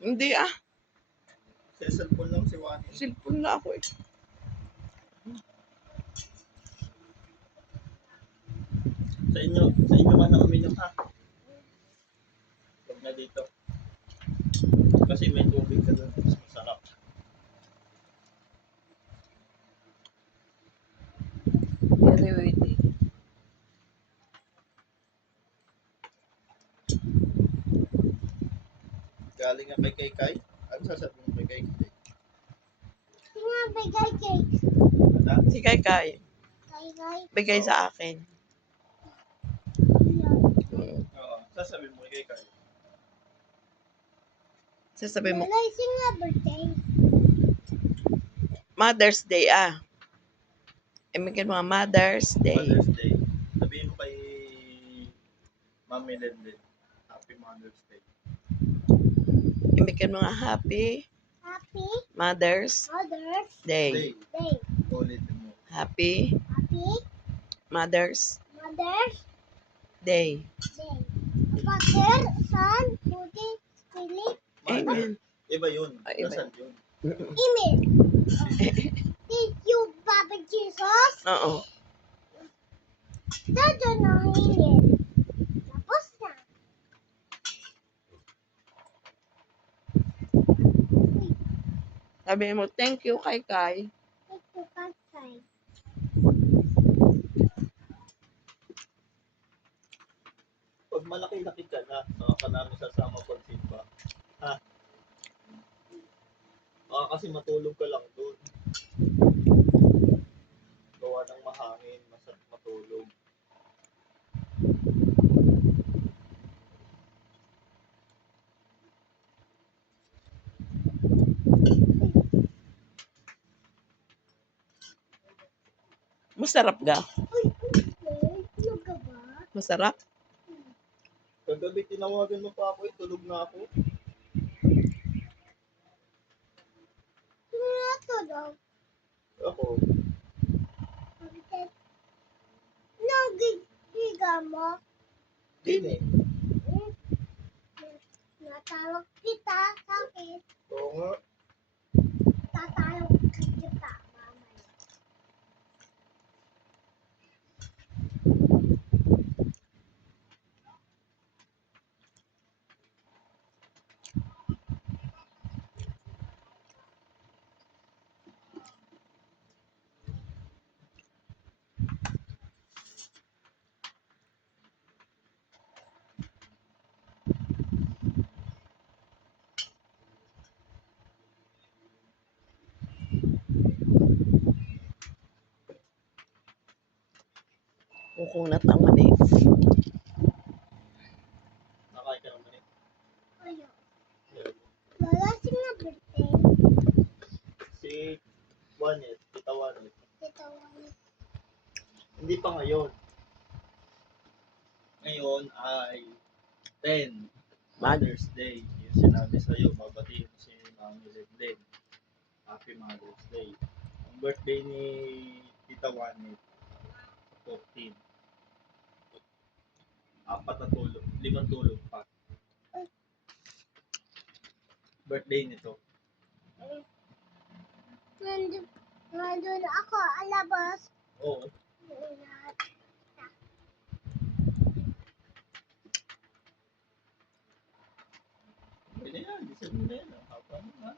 Hindi ah. Sa cellphone lang si Wani. Cellphone na ako eh. Sa inyo man na uminom ha. Huwag na dito. Kasi may tubig ka doon. Mas masarap. Very witty. Galing nga kay Kay. Ano sasabihin mo kay Kay? Bigay cake. Ano? Si Kai Kai. Bigay. Bigay sa akin. Oo. Sasabihin mo kay Kay. Sasabihin mo, Malay siya nga birthday. Mother's Day ah. Imigay mga Mother's Day. Mother's Day. Sabihin mo kay Mami Lenden. Happy Mother's Day. Imigay mga Happy Happy Mother's Mother's Day. Day. Ulitin mo. Happy Happy Mother's Mother's Day. Day. Father, Son, Holy Spirit, Amen. Iba yun. Ay, iba. Nasaan yun? Amen. Thank you, Papa Jesus. Oo. Dada na hingin. Tapos na. Sabi mo, thank you kay Kai. Thank you, Kakay. Pag malaki-laki ka na, saka ka namin sasama pagsimba. Ha? Baka kasi matulog ka lang doon. Gawa ng mahangin, masarap matulog. Masarap ga. Uy, ano ka ba? Masarap. Kagabi tinawagan mo pa ako, tulog na ako. Sino na to daw? Ako, Nagigiga mo? din eh. Natawag kita sa akin. Oo nga. Tatawag kita, mamaya. Kukunat ang mani. Nakain ka naman eh. Ayaw. Yan. Lola, sino birthday? Si Juanet, Tita Juanet. Titawag. Hindi pa ngayon. Ngayon ay 10. Mother's Day. Yung sinabi sa'yo, babatiin mo si Mami Ledlen. Happy Mother's Day. Ang birthday ni Tita Juanet, 14. 4 na tulog, 5 tulog pa. Birthday nito. Nandun ako, alabas. Oo. Pwede yan, isa din na yan. Hapa naman.